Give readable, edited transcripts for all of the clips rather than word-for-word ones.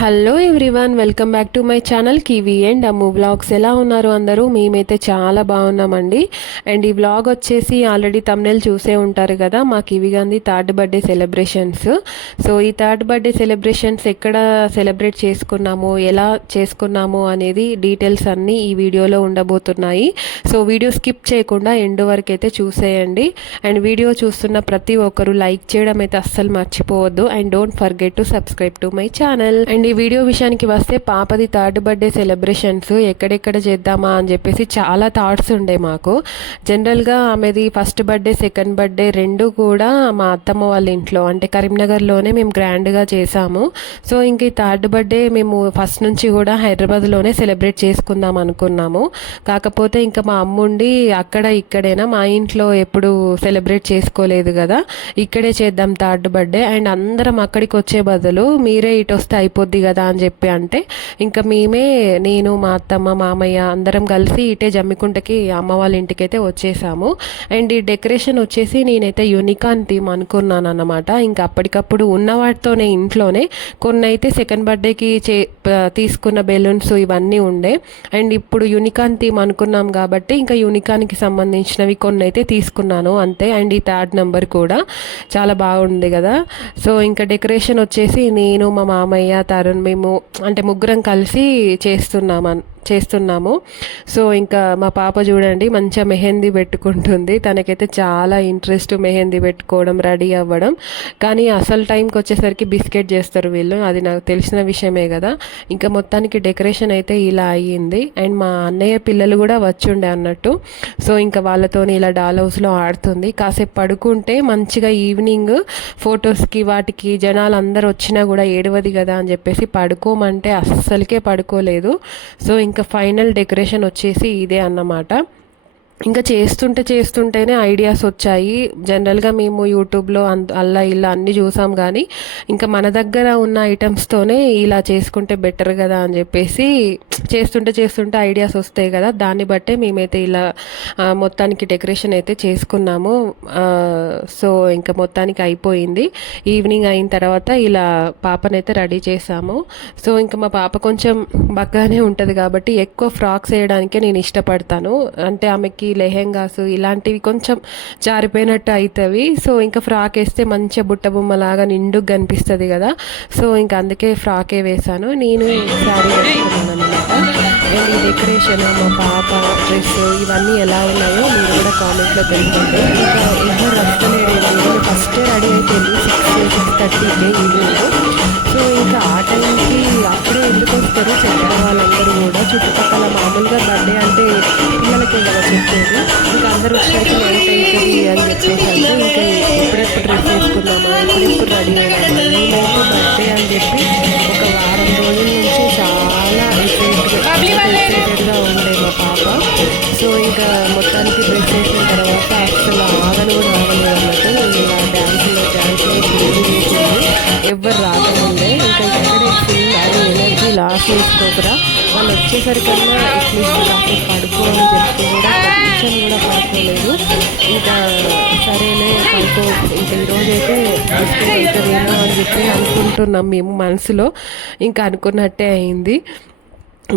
Hello everyone, welcome back to my channel kiwi and Ammu vlogs. ఎలా ఉన్నారు అందరూ? మేమైతే చాలా బాగున్నామండి. అండ్ ఈ వ్లాగ్ వచ్చేసి ఆల్రెడీ తమ్నెల్ చూసే ఉంటారు కదా, మా kiwi Gandhi third birthday celebrations. So ఈ థర్డ్ బర్త్డే సెలబ్రేషన్స్ ఎక్కడ సెలబ్రేట్ చేసుకున్నాము, ఎలా చేసుకున్నాము అనేది డీటెయిల్స్ అన్నీ ఈ వీడియోలో ఉండబోతున్నాయి. సో వీడియో స్కిప్ చేయకుండా ఎండ్ వరకు అయితే చూసేయండి. అండ్ వీడియో చూస్తున్న ప్రతి ఒక్కరు లైక్ చేయడం అయితే అస్సలు మర్చిపోవద్దు. And don't forget to subscribe to my channel. And ఈ వీడియో విషయానికి వస్తే, పాపది థర్డ్ బర్త్డే సెలబ్రేషన్స్ ఎక్కడెక్కడ చేద్దామా అని చెప్పేసి చాలా థాట్స్ ఉండే మాకు. జనరల్గా ఆమెది ఫస్ట్ బర్త్డే, సెకండ్ బర్త్డే రెండు కూడా మా అత్తమ్మ వాళ్ళ ఇంట్లో, అంటే కరీంనగర్లోనే మేము గ్రాండ్గా చేసాము. సో ఇంక ఈ థర్డ్ బర్త్డే మేము ఫస్ట్ నుంచి కూడా హైదరాబాద్లోనే సెలబ్రేట్ చేసుకుందాం అనుకున్నాము. కాకపోతే ఇంకా మా అమ్ముండి అక్కడ ఇక్కడైనా, మా ఇంట్లో ఎప్పుడు సెలబ్రేట్ చేసుకోలేదు కదా, ఇక్కడే చేద్దాం థర్డ్ బర్త్డే, అండ్ అందరం అక్కడికి వచ్చే బదులు మీరే ఇటు వస్తే అయిపోద్ది కదా అని చెప్పి అంటే, ఇంకా మేమే, నేను, మా అత్తమ్మ, మామయ్య అందరం కలిసి ఇటే జమ్మికుంటకి అమ్మ వాళ్ళ ఇంటికి అయితే వచ్చేసాము. అండ్ ఈ డెకరేషన్ వచ్చేసి నేనైతే యూనికాన్ థీమ్ అనుకున్నాను అన్నమాట. ఇంకా అప్పటికప్పుడు ఉన్న వాటితోనే ఇంట్లోనే కొన్ని అయితే సెకండ్ బర్త్డేకి తీసుకున్న బెలూన్స్ ఇవన్నీ ఉండే. అండ్ ఇప్పుడు యూనికాన్ థీమ్ అనుకున్నాం కాబట్టి ఇంకా యూనికాన్కి సంబంధించినవి కొన్ని అయితే తీసుకున్నాను అంతే. అండ్ ఈ థర్డ్ నెంబర్ కూడా చాలా బాగుంది కదా. సో ఇంకా డెకరేషన్ వచ్చేసి నేను, మా మామయ్య, తరుణ్, మేము అంటే ముగ్గురం కలిసి చేస్తున్నాము. సో ఇంకా మా పాప చూడండి మంచిగా మెహందీ పెట్టుకుంటుంది. తనకైతే చాలా ఇంట్రెస్ట్ మెహందీ పెట్టుకోవడం, రెడీ అవ్వడం. కానీ అసలు టైంకి వచ్చేసరికి బిస్కెట్ చేస్తారు వీళ్ళు, అది నాకు తెలిసిన విషయమే కదా. ఇంకా మొత్తానికి డెకరేషన్ అయితే ఇలా అయ్యింది. అండ్ మా అన్నయ్య పిల్లలు కూడా వచ్చుండే అన్నట్టు. సో ఇంకా వాళ్ళతోని ఇలా డాల్ హౌస్లో ఆడుతుంది. కాసేపు పడుకుంటే మంచిగా ఈవినింగ్ ఫొటోస్కి వాటికి జనాలు అందరు వచ్చినా కూడా ఏడవది కదా అని చెప్పేసి పడుకోమంటే అస్సలకే పడుకోలేదు. సో ఇంకా ఫైనల్ డెకరేషన్ వచ్చేసి ఇదే అన్నమాట. ఇంకా చేస్తుంటేనే ఐడియాస్ వచ్చాయి. జనరల్గా మేము యూట్యూబ్లో అల్లా ఇలా అన్నీ చూసాం, కానీ ఇంకా మన దగ్గర ఉన్న ఐటమ్స్తోనే ఇలా చేసుకుంటే బెటర్ కదా అని చెప్పేసి చేస్తుంటే ఐడియాస్ వస్తాయి కదా, దాన్ని బట్టే మేమైతే ఇలా మొత్తానికి డెకరేషన్ అయితే చేసుకున్నాము. సో ఇంకా మొత్తానికి అయిపోయింది. ఈవినింగ్ అయిన తర్వాత ఇలా పాపనైతే రెడీ చేసాము. సో ఇంకా మా పాప కొంచెం బగ్గానే ఉంటుంది కాబట్టి ఎక్కువ ఫ్రాక్స్ వేయడానికే నేను ఇష్టపడతాను. అంటే ఆమెకి లెహెంగాస్ ఇలాంటివి కొంచెం జారిపోయినట్టు అవుతాయి. సో ఇంకా ఫ్రాక్ వేస్తే మంచిగా బుట్ట బొమ్మలాగా నిండుగా కనిపిస్తుంది కదా. సో ఇంకా అందుకే ఫ్రాకే వేసాను. నేను శారీ వేసుకున్నాను అనమాట. అండ్ ఈ డెకరేషన్, మా పాప డ్రెస్ ఇవన్నీ ఎలా ఉన్నాయో మీరు కూడా కామెంట్లో తెలుసుకోండి. ఇంకా ఎవరు వస్తలేడు, ఫస్ట్ రెడీ అయిపోయింది 6:30కి ఈవినింగ్. సో ఇంకా ఆ టైంకి అప్పుడే ఎందుకు వస్తారు చెప్పిన వాళ్ళందరూ కూడా, చుట్టుపక్కల మామూలుగా బర్త్డే అంటే పిల్లలకే కదా చెప్పేది. ఇంకా అందరూ వచ్చేసరికి నైట్ అవుతుంది అని చెప్పేసి అంటే ఇంకా ఎప్పుడెప్పుడు డ్రెస్ వేసుకున్నామా, ఎప్పుడెప్పుడు రెడీ అయినామా, ఈలోపు బర్త్డే అని చెప్పి ఒక వారం రోజుల నుంచి చాలా ఎక్సైటెడ్గా ఉండే మా పాప. సో ఇంకా మొత్తానికి డ్రెస్ వేసిన తర్వాత అసలు ఆగను కూడా ఆగలేదు అన్నట్టు. ఇలా డ్యాన్స్లో చేసింది, ఎవరు రాకముందే ఇంకా ఇక్కడే ఫుల్ ఎనర్జీ లాస్ చేసుకోకరా, వాళ్ళు వచ్చేసరికన్నా అట్లీస్ట్ కాసేపు పడుకోవాలని చెప్తే కూడా కొంచెం కూడా పడుకోలేదు. ఇంకా సరేలే పడుకో, ఇంకా ఈరోజైతే బిస్కెట్ అవుతుందేమో అని చెప్పి అనుకుంటున్నాం మేము మనసులో. ఇంకా అనుకున్నట్టే అయింది.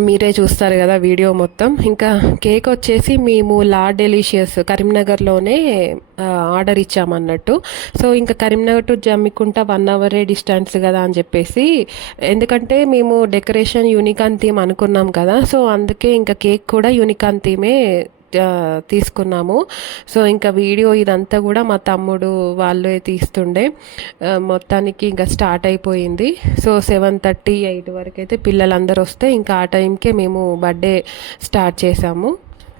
మీరే చూస్తారు కదా వీడియో మొత్తం. ఇంకా కేక్ వచ్చేసి మేము లా డెలిషియస్ కరీంనగర్లోనే ఆర్డర్ ఇచ్చామన్నట్టు. సో ఇంకా కరీంనగర్ టు జమ్మికుంట 1 అవరే డిస్టెన్స్ కదా అని చెప్పేసి, ఎందుకంటే మేము డెకరేషన్ యూనికాన్ థీమ్ అనుకున్నాం కదా, సో అందుకే ఇంకా కేక్ కూడా యూనికాన్ థీమే తీసుకున్నాము. సో ఇంకా వీడియో ఇదంతా కూడా మా తమ్ముడు వాళ్ళు తీస్తుండే. మొత్తానికి ఇంకా స్టార్ట్ అయిపోయింది. సో 7:30, 8 వరకు అయితే పిల్లలందరూ వస్తే ఇంకా ఆ టైంకే మేము బర్త్డే స్టార్ట్ చేసాము.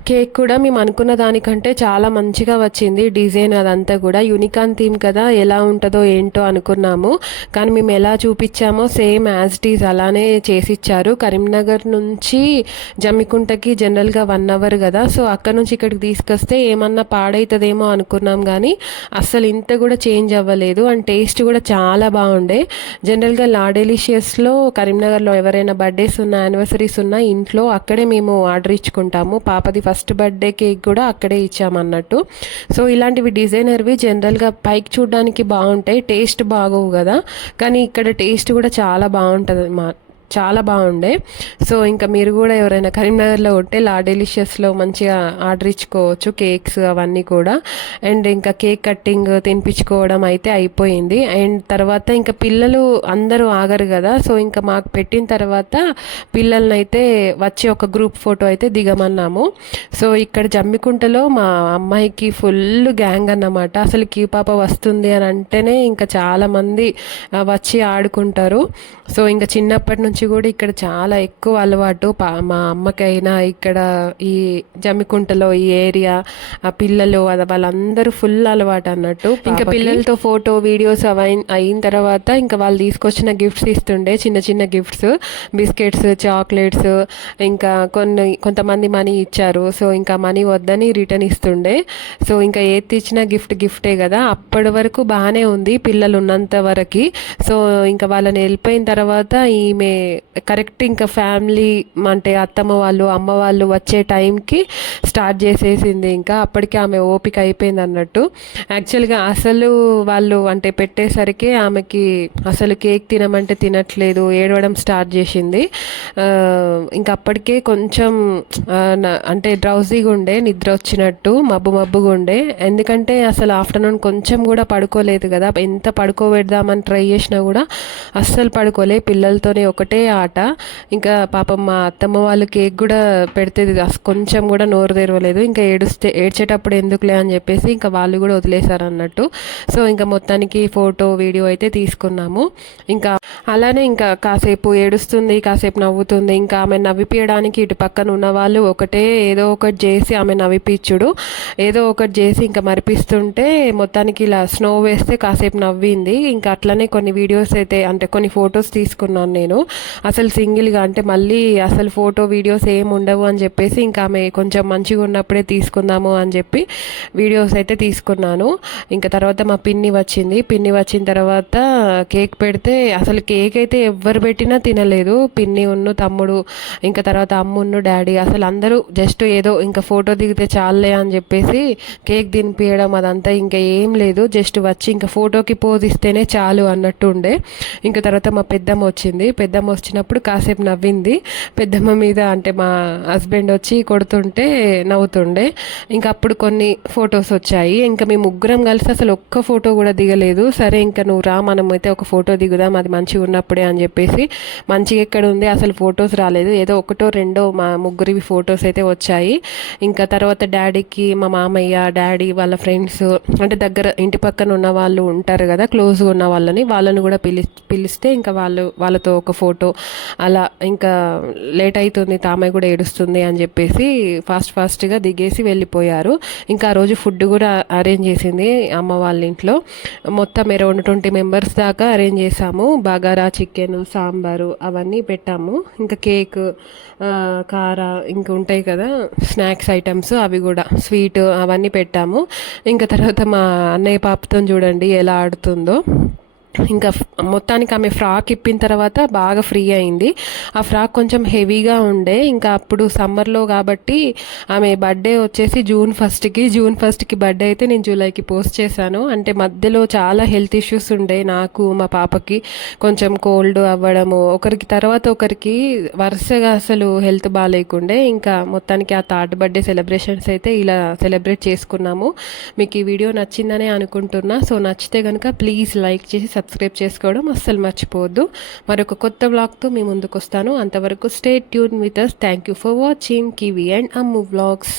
కేక్ కూడా మేము అనుకున్న దానికంటే చాలా మంచిగా వచ్చింది. డిజైన్ అదంతా కూడా యూనికాన్ థీమ్ కదా, ఎలా ఉంటుందో ఏంటో అనుకున్నాము. కానీ మేము ఎలా చూపించామో సేమ్ యాజ్ ఇట్ ఈజ్ అలానే చేసిచ్చారు. కరీంనగర్ నుంచి జమ్మికుంటకి జనరల్గా 1 అవర్ కదా, సో అక్కడ నుంచి ఇక్కడికి తీసుకొస్తే ఏమన్నా పాడవుతుందేమో అనుకున్నాం, కానీ అస్సలు ఇంత కూడా చేంజ్ అవ్వలేదు. అండ్ టేస్ట్ కూడా చాలా బాగుండే. జనరల్గా లా డెలిషియస్లో కరీంనగర్లో ఎవరైనా బర్త్డేస్ ఉన్నా, యానివర్సరీస్ ఉన్నా ఇంట్లో అక్కడే మేము ఆర్డర్ ఇచ్చుకుంటాము. పాపది ఫస్ట్ బర్త్డే కేక్ కూడా అక్కడే ఇచ్చామన్నట్టు. సో ఇలాంటివి డిజైనర్వి జనరల్గా పైకి చూడడానికి బాగుంటాయి, టేస్ట్ బాగోవు కదా, కానీ ఇక్కడ టేస్ట్ కూడా చాలా బాగుంటుంది చాలా బాగుండే. సో ఇంకా మీరు కూడా ఎవరైనా కరీంనగర్లో ఉంటే లా డెలిషియస్లో మంచిగా ఆర్డర్ ఇచ్చుకోవచ్చు కేక్స్ అవన్నీ కూడా. అండ్ ఇంకా కేక్ కట్టింగ్ తినిపించుకోవడం అయితే అయిపోయింది. అండ్ తర్వాత ఇంకా పిల్లలు అందరూ ఆగరు కదా, సో ఇంకా మాకు పెట్టిన తర్వాత పిల్లల్ని అయితే వచ్చి ఒక గ్రూప్ ఫోటో అయితే దిగమన్నాము. సో ఇక్కడ జమ్మికుంటలో మా అమ్మాయికి ఫుల్ గ్యాంగ్ అన్నమాట. అసలు క్యూ పాప వస్తుంది అని అంటేనే ఇంకా చాలామంది వచ్చి ఆడుకుంటారు. సో ఇంకా చిన్నప్పటి నుంచి కూడా ఇక్కడ చాలా ఎక్కువ అలవాటు మా అమ్మకైనా ఇక్కడ ఈ జమ్మికుంటలో ఈ ఏరియా ఆ పిల్లలు వాళ్ళందరూ ఫుల్ అలవాటు అన్నట్టు. ఇంకా పిల్లలతో ఫోటో వీడియోస్ అయిన తర్వాత ఇంకా వాళ్ళు తీసుకొచ్చిన గిఫ్ట్స్ ఇస్తుండే, చిన్న చిన్న గిఫ్ట్స్, బిస్కెట్స్, చాక్లెట్స్, ఇంకా కొంతమంది మనీ ఇచ్చారు. సో ఇంకా మనీ వద్దని రిటర్న్ ఇస్తుండే. సో ఇంకా ఏది ఇచ్చినా గిఫ్టే కదా. అప్పటి వరకు బాగానే ఉంది పిల్లలు ఉన్నంత వరకు. సో ఇంకా వాళ్ళని వెళ్ళిపోయిన తర్వాత ఈమె కరెక్ట్ ఇంకా ఫ్యామిలీ అంటే అత్తమ్మ వాళ్ళు అమ్మ వాళ్ళు వచ్చే టైంకి స్టార్ట్ చేసేసింది. ఇంకా అప్పటికి ఆమె ఓపిక అయిపోయింది అన్నట్టు. యాక్చువల్గా అసలు వాళ్ళు అంటే పెట్టేసరికి ఆమెకి అసలు కేక్ తినమంటే తినట్లేదు, ఏడవడం స్టార్ట్ చేసింది. ఇంకా అప్పటికే కొంచెం అంటే డ్రౌజీగా ఉండే, నిద్ర వచ్చినట్టు మబ్బుగా ఉండే. ఎందుకంటే అసలు ఆఫ్టర్నూన్ కొంచెం కూడా పడుకోలేదు కదా. ఎంత పడుకోబెడదామని ట్రై చేసినా కూడా అస్సలు పడుకోలే. పిల్లలతోనే ఒకటే ఆట. ఇంకా పాపం మా అత్తమ్మ వాళ్ళు కేక్ కూడా పెడితే కొంచెం కూడా నోరు తెరవలేదు. ఇంకా ఏడ్చేటప్పుడు ఎందుకులే అని చెప్పేసి ఇంకా వాళ్ళు కూడా వదిలేశారు అన్నట్టు. సో ఇంకా మొత్తానికి ఫోటో వీడియో అయితే తీసుకున్నాము. ఇంకా అలానే ఇంకా కాసేపు ఏడుస్తుంది, కాసేపు నవ్వుతుంది. ఇంకా ఆమె నవ్విపించడానికి ఇటు పక్కన ఉన్న వాళ్ళు ఏదో ఒకటి చేసి ఆమె నవ్విపించుడు, ఏదో ఒకటి చేసి ఇంకా మరిపిస్తుంటే మొత్తానికి ఇలా స్నో వేస్తే కాసేపు నవ్వింది. ఇంకా అట్లనే కొన్ని వీడియోస్ అయితే అంటే కొన్ని ఫొటోస్ తీసుకున్నాను నేను. అసలు సింగిల్గా అంటే మళ్ళీ అసలు ఫోటో వీడియోస్ ఏమి ఉండవు అని చెప్పేసి ఇంకా ఆమె కొంచెం మంచిగా ఉన్నప్పుడే తీసుకుందాము అని చెప్పి వీడియోస్ అయితే తీసుకున్నాను. ఇంకా తర్వాత మా పిన్ని వచ్చిన తర్వాత కేక్ పెడితే అసలు కేక్ అయితే ఎవ్వరు పెట్టినా తినలేదు. పిన్ని ఉన్ను తమ్ముడు, ఇంకా తర్వాత అమ్మున్ను డాడీ, అసలు అందరూ జస్ట్ ఏదో ఇంకా ఫోటో దిగితే చాలే అని చెప్పేసి కేక్ తినిపించడం అదంతా ఇంకా ఏం లేదు. జస్ట్ వచ్చి ఇంకా ఫోటోకి పోజ్ ఇస్తేనే చాలు అన్నట్టు ఉండే. ఇంకా తర్వాత మా పెద్దమ్మ వచ్చినప్పుడు కాసేపు నవ్వింది. పెద్దమ్మ మీద అంటే మా హస్బెండ్ వచ్చి కొడుతుంటే నవ్వుతుండే. ఇంకా అప్పుడు కొన్ని ఫొటోస్ వచ్చాయి. ఇంకా మేము ముగ్గురం కలిసి అసలు ఒక్క ఫోటో కూడా దిగలేదు. సరే ఇంకా నువ్వు రా, మనం అయితే ఒక ఫోటో దిగుదాం, అది మంచిగా ఉన్నప్పుడే అని చెప్పేసి. మంచిగా ఎక్కడ ఉంది అసలు ఫొటోస్ రాలేదు, ఏదో ఒకటో రెండో మా ముగ్గురివి ఫొటోస్ అయితే వచ్చాయి. ఇంకా తర్వాత డాడీకి మా మామయ్య, డాడీ వాళ్ళ ఫ్రెండ్స్ అంటే దగ్గర ఇంటి పక్కన ఉన్న వాళ్ళు ఉంటారు కదా, క్లోజ్గా ఉన్న వాళ్ళని కూడా పిలిస్తే ఇంకా వాళ్ళతో ఒక ఫోటో అలా. ఇంకా లేట్ అవుతుంది, తామయ్య కూడా ఏడుస్తుంది అని చెప్పేసి ఫాస్ట్గా దిగేసి వెళ్ళిపోయారు. ఇంకా ఆ రోజు ఫుడ్ కూడా అరేంజ్ చేసింది అమ్మ వాళ్ళ ఇంట్లో. మొత్తం అరౌండ్ 20 మెంబర్స్ దాకా అరేంజ్ చేసాము. బగారా చికెన్, సాంబారు అవన్నీ పెట్టాము. ఇంకా కేక్, కార, ఇంకా ఉంటాయి కదా స్నాక్స్ ఐటమ్స్, అవి కూడా స్వీట్ అవన్నీ పెట్టాము. ఇంకా తర్వాత మా అన్నయ్య పాపతో చూడండి ఎలా ఆడుతుందో. ఇంకా మొత్తానికి ఆమె ఫ్రాక్ ఇప్పిన తర్వాత బాగా ఫ్రీ అయింది. ఆ ఫ్రాక్ కొంచెం హెవీగా ఉండే. ఇంకా అప్పుడు సమ్మర్లో కాబట్టి ఆమె బర్త్డే వచ్చేసి జూన్ ఫస్ట్కి బర్త్డే అయితే నేను జూలైకి పోస్ట్ చేశాను. అంటే మధ్యలో చాలా హెల్త్ ఇష్యూస్ ఉండే నాకు, మా పాపకి కొంచెం కోల్డ్ అవ్వడము, ఒకరికి తర్వాత ఒకరికి వరుసగా అసలు హెల్త్ బాగాలేకుండే. ఇంకా మొత్తానికి ఆ థర్డ్ బర్త్డే సెలబ్రేషన్స్ అయితే ఇలా సెలబ్రేట్ చేసుకున్నాము. మీకు ఈ వీడియో నచ్చిందనే అనుకుంటున్నా. సో నచ్చితే కనుక ప్లీజ్ లైక్ చేసి సబ్స్క్రైబ్ చేసుకోవడం అస్సలు మర్చిపోవద్దు. మరొక కొత్త వ్లాగ్తో మీ ముందుకు వస్తాను. అంతవరకు stay tune with us. Thank you for watching kiwi and Ammu vlogs.